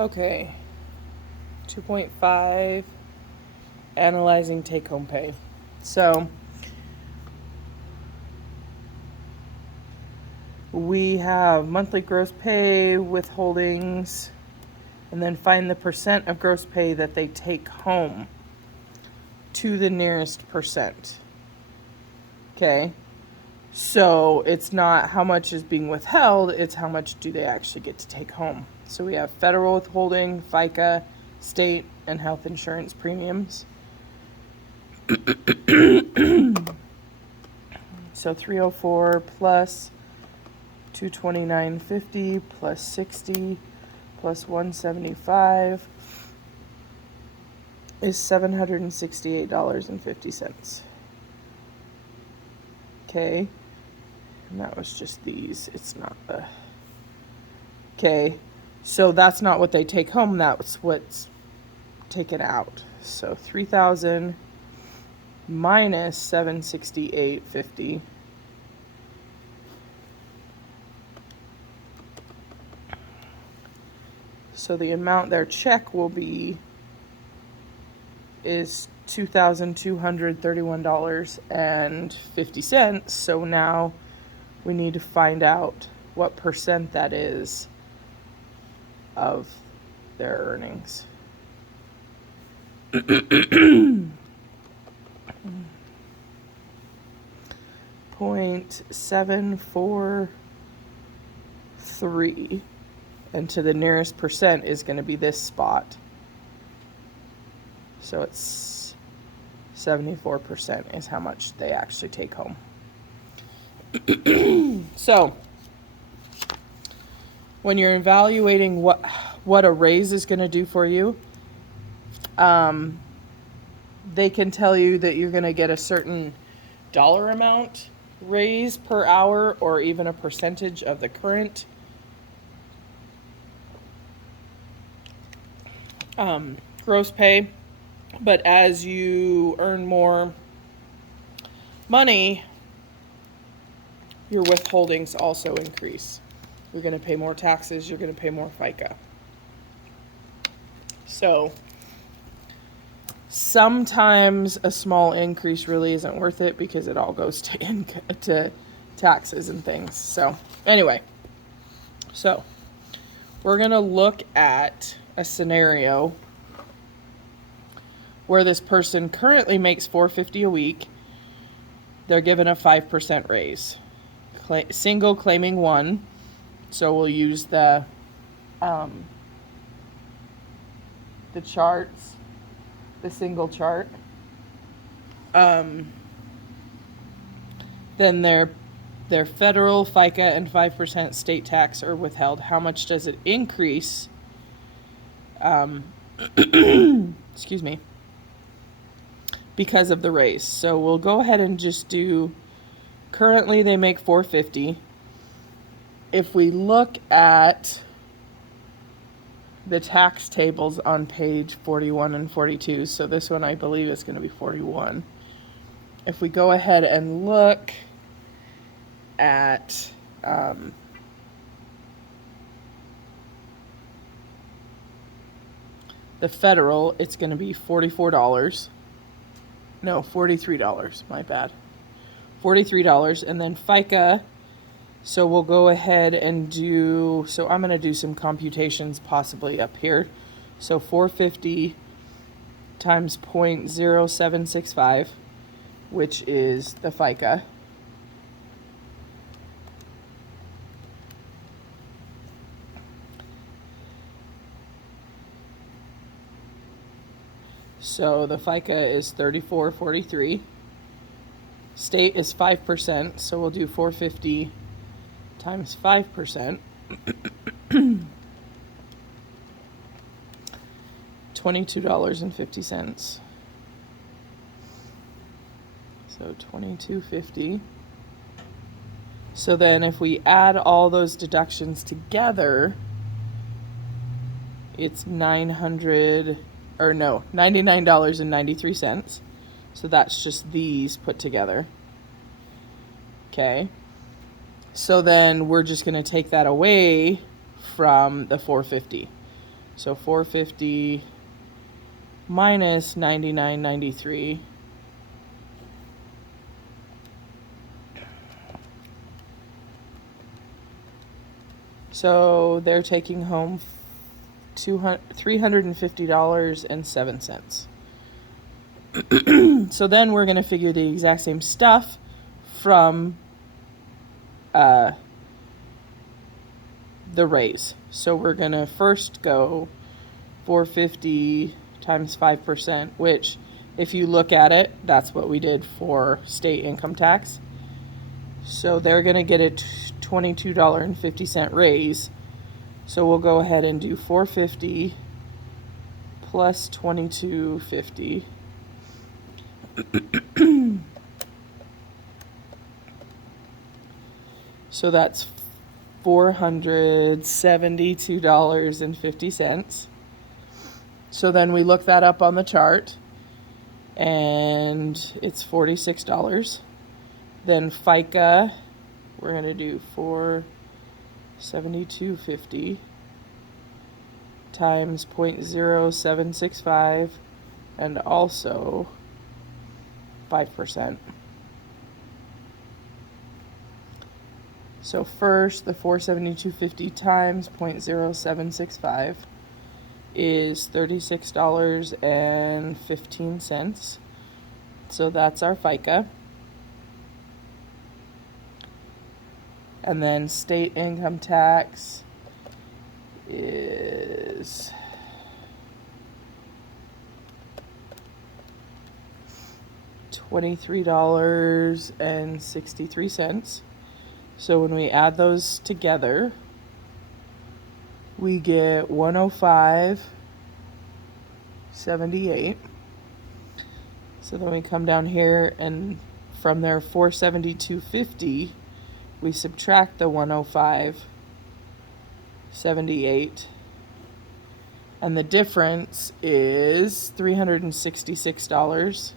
Okay. 2.5, analyzing take-home pay. So we have monthly gross pay, withholdings, and then find the percent of gross pay that they take home to the nearest percent. Okay? So it's not how much is being withheld, it's how much do they actually get to take home. So we have federal withholding, FICA, state, and health insurance premiums. So 304 plus 229.50 plus 60 plus 175 is $768.50. Okay. And that was just these. It's not the... Okay. So that's not what they take home. That's what's taken out. So 3,000 minus 768.50 so the amount their check will be is $2,231.50. So now we need to find out what percent that is of their earnings. 0.743, and to the nearest percent is going to be this spot. So it's 74% is how much they actually take home. So when you're evaluating what a raise is going to do for you, they can tell you that you're going to get a certain dollar amount raise per hour, or even a percentage of the current gross pay. But as you earn more money, your withholdings also increase. You're going to pay more taxes, you're going to pay more FICA. So sometimes a small increase really isn't worth it because it all goes to taxes and things. So anyway, so we're going to look at a scenario where this person currently makes $450 a week. They're given a 5% raise. Single claiming 1. So we'll use the charts, the single chart. Then their federal FICA and 5% state tax are withheld. How much does it increase? Excuse me. Because of the raise. So we'll go ahead and just do, currently they make $450. If we look at the tax tables on page 41 and 42, so this one I believe is going to be 41. If we go ahead and look at the federal, it's going to be $44. No, $43, my bad. $43, and then FICA, so we'll go ahead and do, so I'm going to do some computations possibly up here. So 450 times 0.0765, which is the FICA. So the FICA is $34.43. State is 5%, so we'll do 450 times 5%. $22.50. So $22.50. So then if we add all those deductions together, it's $99.93. So that's just these put together. Okay. So then we're just going to take that away from the 450. So 450 minus 99.93. So they're taking home $350.07. So then we're going to figure the exact same stuff from the raise. So we're going to first go 450 times 5%, which if you look at it, that's what we did for state income tax. So they're going to get a $22.50 raise. So we'll go ahead and do 450 plus 22.50. So that's $472.50. So then we look that up on the chart, and it's $46. Then FICA, we're going to do 472.50 times 0.0765 and also 5%. So first, the 472.50 times 0.0765 is $36.15. So that's our FICA. And then state income tax is $23.63. So when we add those together, we get 105.78. So then we come down here, and from their 472.50, we subtract the 105.78, and the difference is $366.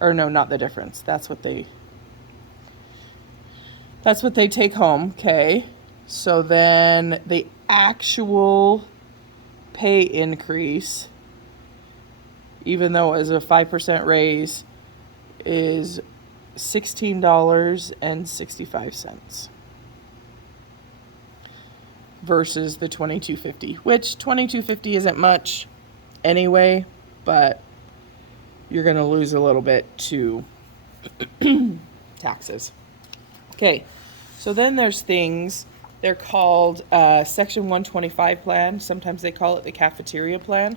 Or no, not the difference. That's what they take home. Okay. So then the actual pay increase, even though it was a 5% raise, is $16.65 versus the $22.50, which $22.50 isn't much anyway, but you're going to lose a little bit to taxes. Okay, so then there's things, they're called Section 125 plan. Sometimes they call it the cafeteria plan.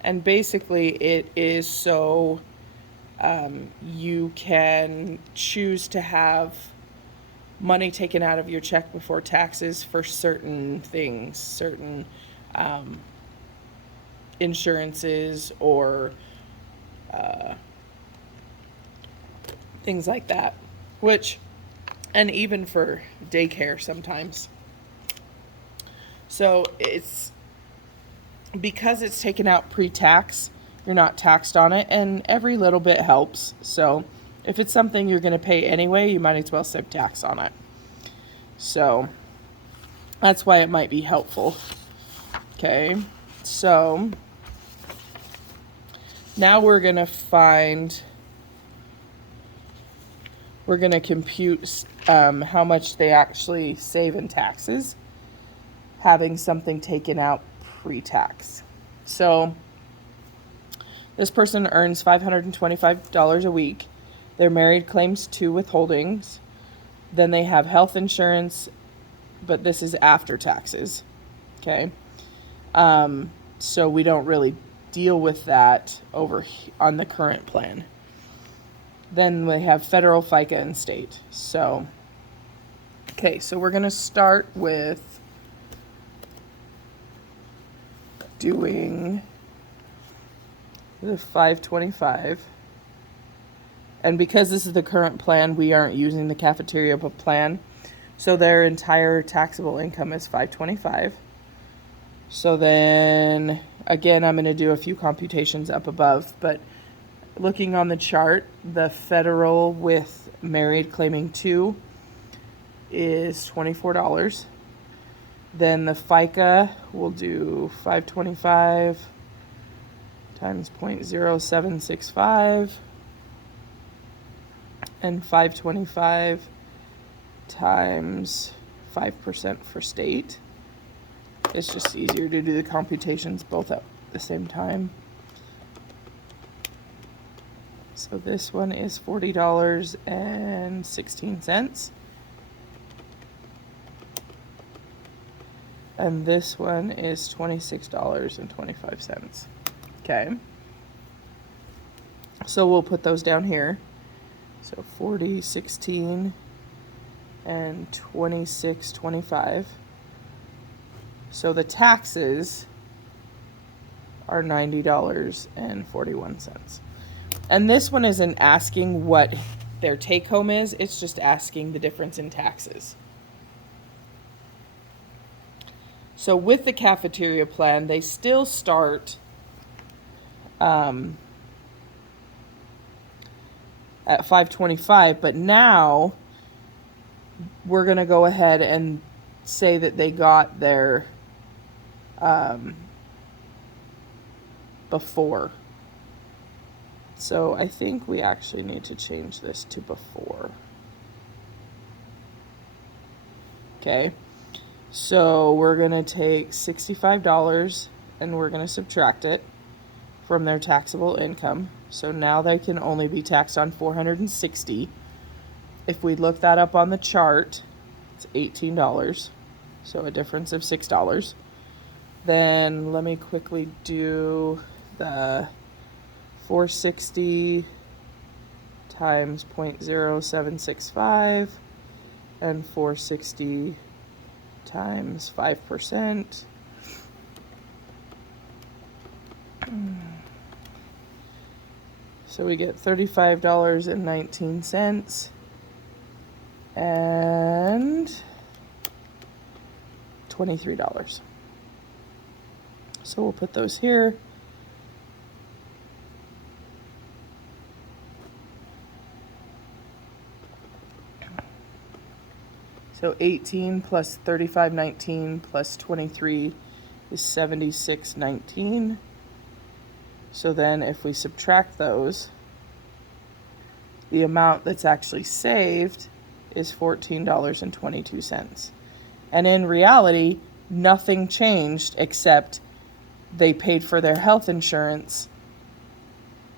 And basically it is so you can choose to have money taken out of your check before taxes for certain things, certain insurances or things like that, and even for daycare sometimes. So because it's taken out pre-tax, you're not taxed on it, and every little bit helps. So if it's something you're going to pay anyway, you might as well save tax on it. So that's why it might be helpful. Okay, so now we're going to compute how much they actually save in taxes, having something taken out pre-tax. So this person earns $525 a week. They're married, claims 2 withholdings. Then they have health insurance, but this is after taxes. Okay. So we don't really deal with that over on the current plan. Then we have federal, FICA, and state. So, okay, so we're going to start with doing the 525. And because this is the current plan, we aren't using the cafeteria plan. So their entire taxable income is 525. So then, again, I'm going to do a few computations up above, but looking on the chart, the federal with married claiming 2 is $24. Then the FICA, we'll do 525 times 0.0765 and 525 times 5% for state. It's just easier to do the computations both at the same time. So this one is $40.16. And this one is $26.25. Okay. So we'll put those down here. So 40.16 and 26.25. So the taxes are $90.41. And this one isn't asking what their take home is, it's just asking the difference in taxes. So with the cafeteria plan, they still start at $525, but now we're going to go ahead and say that they got their before. So I think we actually need to change this to before. Okay. So we're going to take $65 and we're going to subtract it from their taxable income. So now they can only be taxed on $460. If we look that up on the chart, it's $18. So a difference of $6. Then let me quickly do the 460 times 0.0765 and 460 times 5%. So we get $35.19 and $23. So we'll put those here. So 18 plus 35.19 plus 23 is 76.19. So then if we subtract those, the amount that's actually saved is $14.22. And in reality, nothing changed except they paid for their health insurance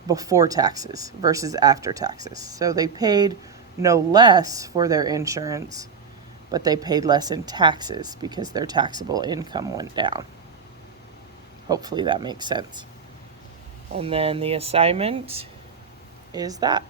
before taxes versus after taxes. So they paid no less for their insurance, but they paid less in taxes because their taxable income went down. Hopefully that makes sense. And then the assignment is that.